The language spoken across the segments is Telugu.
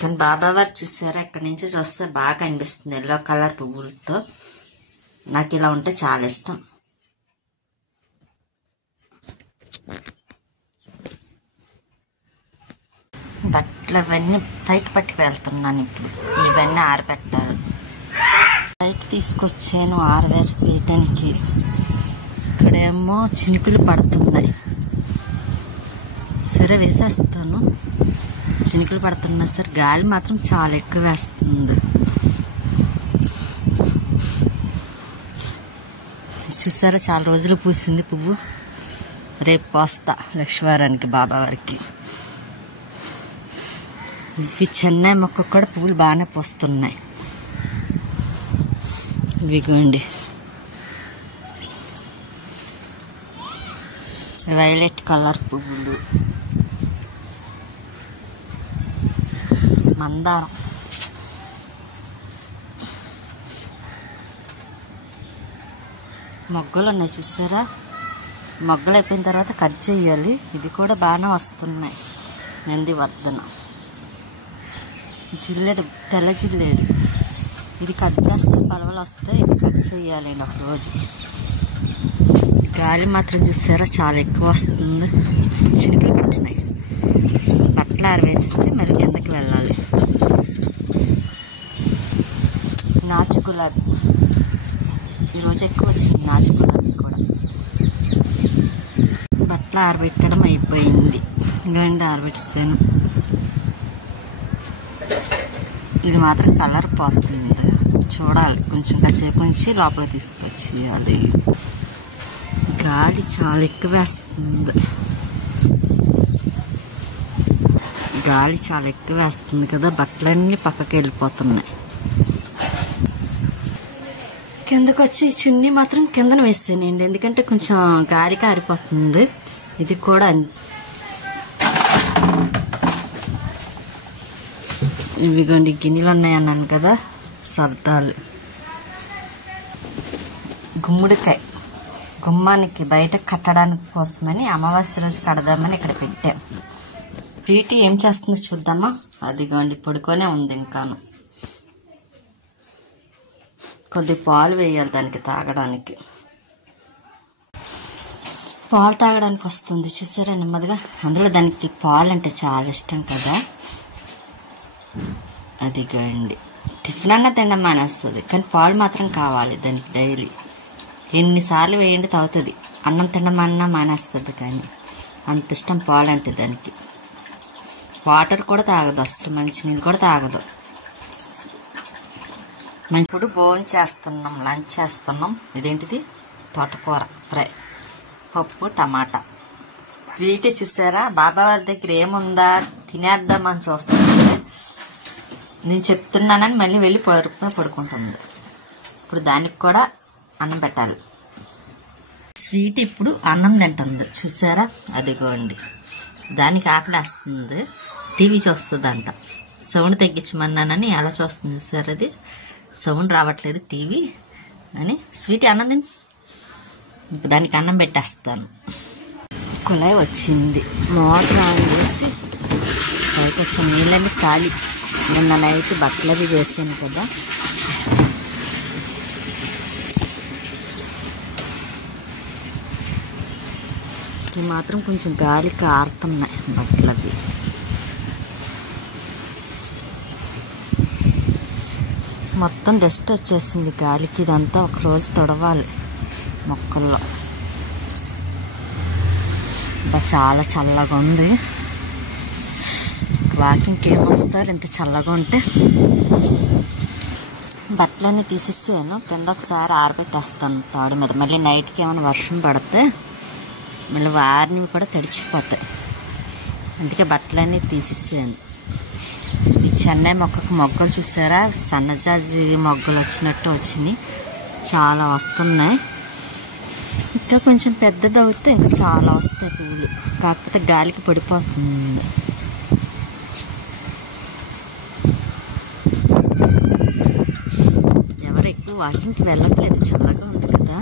కానీ బాబావారు చూసారా, ఇక్కడి నుంచి చూస్తే బాగా అనిపిస్తుంది ఎల్లో కలర్ పువ్వులతో. నాకు ఇలా ఉంటే చాలా ఇష్టం. బట్టలు ఇవన్నీ పైకి పట్టుకు వెళ్తున్నాను. ఇప్పుడు ఇవన్నీ ఆరబెట్టాలి. పైకి తీసుకొచ్చాను ఆరబెట్టడానికి. ఇక్కడేమో చినుకులు పడుతున్నాయి. సరే వేసేస్తాను. చినుకులు పడుతున్నా సరే గాలి మాత్రం చాలా ఎక్కువ వేస్తుంది. చూసారా, చాలా రోజులు పూసింది పువ్వు. రేపు పోస్తా లక్ష్మీవారానికి బాబావారికి. ఇవి చెన్నై మొక్క కూడా పువ్వులు బాగానే పోస్తున్నాయి. ఇవిగోండి వైలెట్ కలర్ పువ్వులు, మందారం, మొగ్గలు ఉన్నాయి చూసారా. మొగ్గలు అయిపోయిన తర్వాత కట్ చేయాలి. ఇది కూడా బాగానే వస్తున్నాయి. నందివర్ధన, జిల్లేడు, తెల్ల జిల్లేడు. ఇది కట్ చేస్తే పలవలు వస్తాయి. ఇది కట్ చేయాలండి ఒకరోజు. గాలి మాత్రం చూసారా చాలా ఎక్కువ వస్తుంది. చినుకులు పడుతున్నాయి. బట్టలు ఆరవేసేసి మరి కిందకి వెళ్ళాలి. నాచు గులాబీ ఈరోజు ఎక్కువ వచ్చింది. నాచు గులాబీ కూడా. బట్టలు ఆరబెట్టడం అయిపోయింది. ఇంకా ఆరబెట్టేసాను. ఇది మాత్రం కలర్ పోతుంది. చూడాలి, కొంచెం కాసేపు నుంచి లోపల తీసుకొచ్చేయాలి. గాలి చాలా ఎక్కువ వేస్తుంది. గాలి చాలా ఎక్కువ వేస్తుంది కదా, బట్టలన్నీ పక్కకి వెళ్ళిపోతున్నాయి. కిందకు వచ్చి చున్నీ మాత్రం కిందన వేసానండి, ఎందుకంటే కొంచెం గాలి కారిపోతుంది. ఇది కూడా ఇవిగోండి గిన్నెలు ఉన్నాయన్నాను కదా, సర్దాలు. గుమ్మడికాయ గుమ్మానికి బయట కట్టడానికి కోసమని అమావాస్య రోజు కడదామని ఇక్కడ పెట్టాం. ప్రీతి ఏం చేస్తుందో చూద్దామా. అదిగోండి పడుకొనే ఉంది. ఇంకాను కొద్ది పాలు వేయాలి దానికి తాగడానికి. పాలు తాగడానికి వస్తుంది చూసారా నెమ్మదిగా. అందులో దానికి పాలు అంటే చాలా ఇష్టం కదా. అదిగోండి టిఫిన్ అన్న తినడం మానేస్తుంది, కానీ పాలు మాత్రం కావాలి దానికి డైలీ. ఎన్నిసార్లు వేయండి తాగుతుంది. అన్నం తినమన్నా మానేస్తుంది, కానీ అంత ఇష్టం పాలు అంటే దానికి. వాటర్ కూడా తాగదు అస్సలు, మంచినీళ్ళు కూడా తాగదు. ఇప్పుడు భోజనం చేస్తున్నాం, లంచ్ చేస్తున్నాం. ఇదేంటిది, తోటకూర ఫ్రై, పప్పు, టమాటా. వీటి చూసారా, బాబావారి దగ్గర ఏముందా తినేద్దామని చూస్తుంది. నేను చెప్తున్నానని మళ్ళీ వెళ్ళి పడుకుంటుంది. ఇప్పుడు దానికి కూడా అన్నం పెట్టాలి. స్వీట్ ఇప్పుడు అన్నం తింటుంది చూసారా. అదిగోండి దానికి ఆకలేస్తుంది. టీవీ చూస్తుందంట. సౌండ్ తగ్గించమన్నానని ఎలా చూస్తుంది చూసారు. అది సౌండ్ రావట్లేదు టీవీ అని. స్వీట్ అన్నం తిని ఇప్పుడు దానికి అన్నం పెట్టేస్తాను. కుళాయి వచ్చింది, మోటార్ ఆన్ చేసి పైకి వచ్చే నీళ్ళని ఖాళీ. నిన్న నైట్ బట్టలు అవి వేసాను కదా, ఇవి మాత్రం కొంచెం గాలికి ఆరుతున్నాయి బట్టలు అవి. మొత్తం డస్ట్ వచ్చేసింది గాలికి. ఇదంతా ఒకరోజు తొడవాలి మొక్కల్లో. చాలా చల్లగా ఉంది. వాకింగ్కి ఏమొస్తారు ఇంత చల్లగా ఉంటే. బట్టలన్నీ తీసేసాను, కింద ఒకసారి ఆరబెట్టేస్తాను తాడు మీద. మళ్ళీ నైట్కి ఏమైనా వర్షం పడితే మళ్ళీ వారిని కూడా తడిచిపోతాయి. అందుకే బట్టలన్నీ తీసేసాను. ఈ చెన్నై మొక్కకు మొగ్గలు చూసారా, సన్నజాజి మొగ్గలు వచ్చినట్టు వచ్చినాయి. చాలా వస్తున్నాయి. ఇంకా కొంచెం పెద్దది అవుతే ఇంకా చాలా వస్తాయి పువ్వులు. కాకపోతే గాలికి పడిపోతుంది. ఎవరు ఎక్కువ వాకింగ్కి వెళ్ళట్లేదు, చల్లగా ఉంది కదా,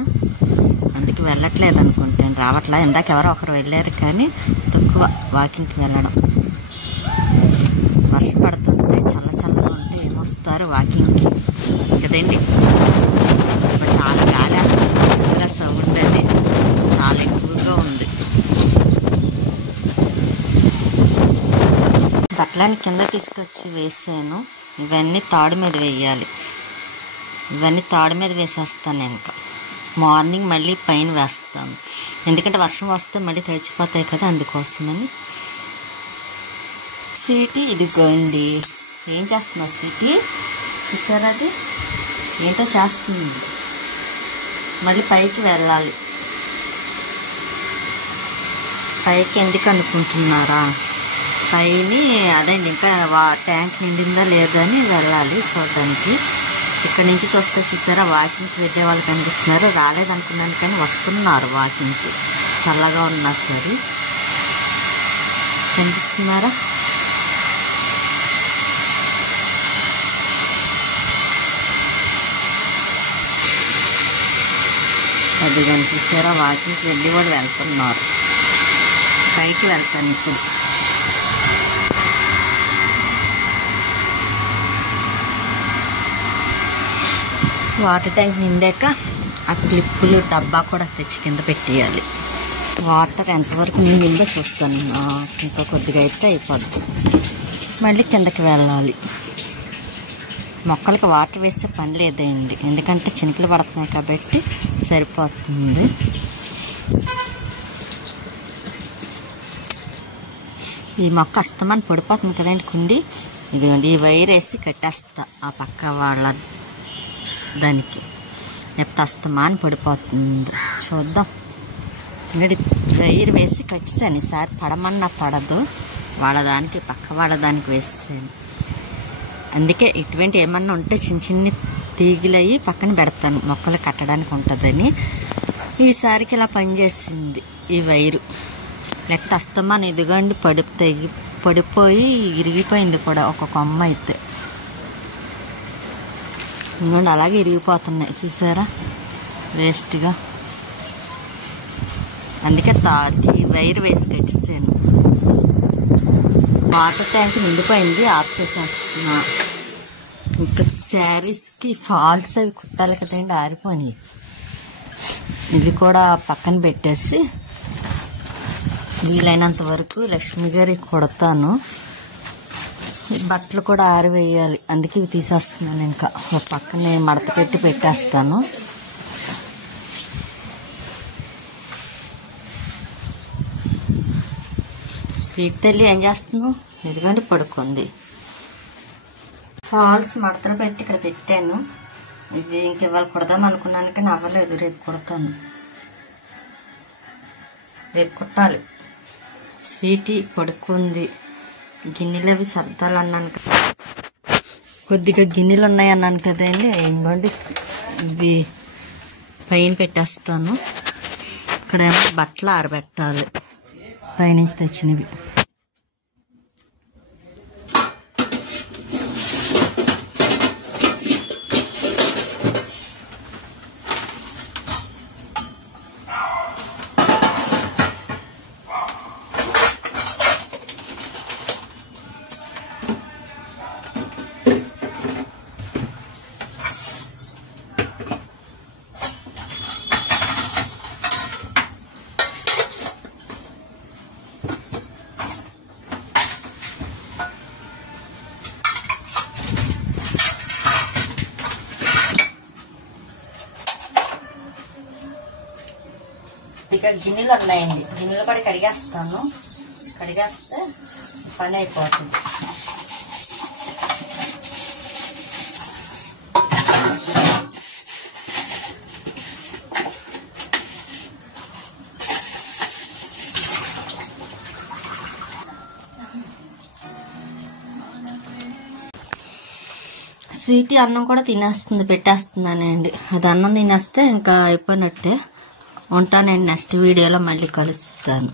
అందుకే వెళ్ళట్లేదు అనుకుంటాను. రావట్లేదు. ఇందాక ఎవరో ఒకరు వెళ్ళారు, కానీ తక్కువ వాకింగ్కి వెళ్ళడం. వర్షం పడుతుంటే చల్ల చల్లగా ఉంటే ఏమొస్తారు వాకింగ్కి కదండి. చాలా గాలి వస్తుంది చూసారా, సౌండ్ అది చాలా ఎక్కువగా ఉంది. బట్టలని కింద తీసుకొచ్చి వేసాను. ఇవన్నీ తాడు మీద వేయాలి. ఇవన్నీ తాడు మీద వేసేస్తాను. ఇంకా మార్నింగ్ మళ్ళీ పైన వేస్తాను, ఎందుకంటే వర్షం వస్తే మళ్ళీ తడిచిపోతాయి కదా, అందుకోసమని. స్వీటీ ఇదిగోండి, ఏం చేస్తున్నా స్వీటీ? చూసారా, అది ఏంటో చేస్తుంది. మళ్ళీ పైకి వెళ్ళాలి. పైకి ఎందుకు అనుకుంటున్నారా? పైని అదండి, ఇంకా ట్యాంక్ నిండిందా లేదా అని వెళ్ళాలి చూడడానికి. ఇక్కడ నుంచి చూస్తే చూసారా, వాకింగ్కి వెళ్ళే వాళ్ళు కనిపిస్తున్నారు. రాలేదనుకున్నాను కానీ వస్తున్నారు వాకింగ్కి, చల్లగా ఉన్నా సరే. కనిపిస్తున్నారా? అది కానీ చూసారా, వాకింగ్కి వెళ్ళి కూడా వెళ్తున్నారు. పైకి వెళ్తాను ఇప్పుడు. వాటర్ ట్యాంక్ నిండాక ఆ క్లిప్పులు డబ్బా కూడా తెచ్చి కింద పెట్టేయాలి. వాటర్ ఎంతవరకు నిండిందో చూస్తాను. ఇంకా కొద్దిగా అయితే అయిపోద్ది. మళ్ళీ కిందకి వెళ్ళాలి. మొక్కలకి వాటర్ వేసే పని లేదండి, ఎందుకంటే చినుకులు పడుతున్నాయి కాబట్టి సరిపోతుంది. ఈ మొక్క అస్తమాన్ని పడిపోతుంది కదండి కుండి. ఇదిగోండి, ఈ వైర్ వేసి కట్టేస్తా ఆ పక్క వాళ్ళ దానికి, లేకపోతే అస్తమాన్ని పడిపోతుంది. చూద్దాం. ఇక్కడ వైర్ వేసి కట్టేసాను. ఈసారి పడమన్నా పడదు. వాళ్ళదానికి పక్క వాళ్ళదానికి వేసాను. అందుకే ఇటువంటి ఏమన్నా ఉంటే చిన్న చిన్ని తీగిలయ్యి పక్కన పెడతాను, మొక్కలు కట్టడానికి ఉంటుందని. ఈసారికి ఇలా పనిచేసింది ఈ వైరు. లేకపోతే అస్తమాన్ని ఎదుగండి పడిపోయి ఇరిగిపోయింది కూడా ఒక కొమ్మ అయితే. ఇంకోండి అలాగే ఇరిగిపోతున్నాయి చూసారా, వేస్ట్గా. అందుకే వైర్ వేసి కట్టేసాను. వాటర్ ట్యాంక్ నిండిపోయింది, ఆఫ్ చేసేస్తున్నా. ఇంకా శారీస్కి ఫాల్స్ అవి కుట్టాలి కదండి, ఆరిపోయి. ఇవి కూడా పక్కన పెట్టేసి వీలైనంత వరకు లక్ష్మి గారికి కుడతాను. బట్టలు కూడా ఆరివేయాలి, అందుకే ఇవి తీసేస్తున్నాను. ఇంకా ఒక పక్కనే మడత పెట్టి పెట్టేస్తాను. స్వీట్ తల్లి ఏం చేస్తున్నావు? ఎందుకంటే పడుకుంది. ఫాల్స్ మడతలు పెట్టి ఇక్కడ పెట్టాను. ఇవి ఇంక ఇవాళ కుడదాం అనుకున్నాను కానీ అవ్వలేదు. రేపు కుడతాను, రేపు కుట్టాలి. స్వీటీ పడుకుంది. గిన్నెలు అవి సర్దాలు అన్నాను కదా, కొద్దిగా గిన్నెలు ఉన్నాయి అన్నాను కదండి. ఇంకోండి ఇవి పైన పెట్టేస్తాను. ఇక్కడ బట్టలు ఆరబెట్టాలి, పైనుంచి తెచ్చినవి. ఇక గిన్నెలు ఉన్నాయండి, గిన్నెలు కూడా కడిగేస్తాను. కడిగేస్తే పని అయిపోతుంది. స్వీటీ అన్నం కూడా తినేస్తుంది, పెట్టేస్తున్నానండి. అది అన్నం తినేస్తే ఇంకా అయిపోయినట్టే. ఉంటానండి, నెక్స్ట్ వీడియోలో మళ్ళీ కలుస్తాను.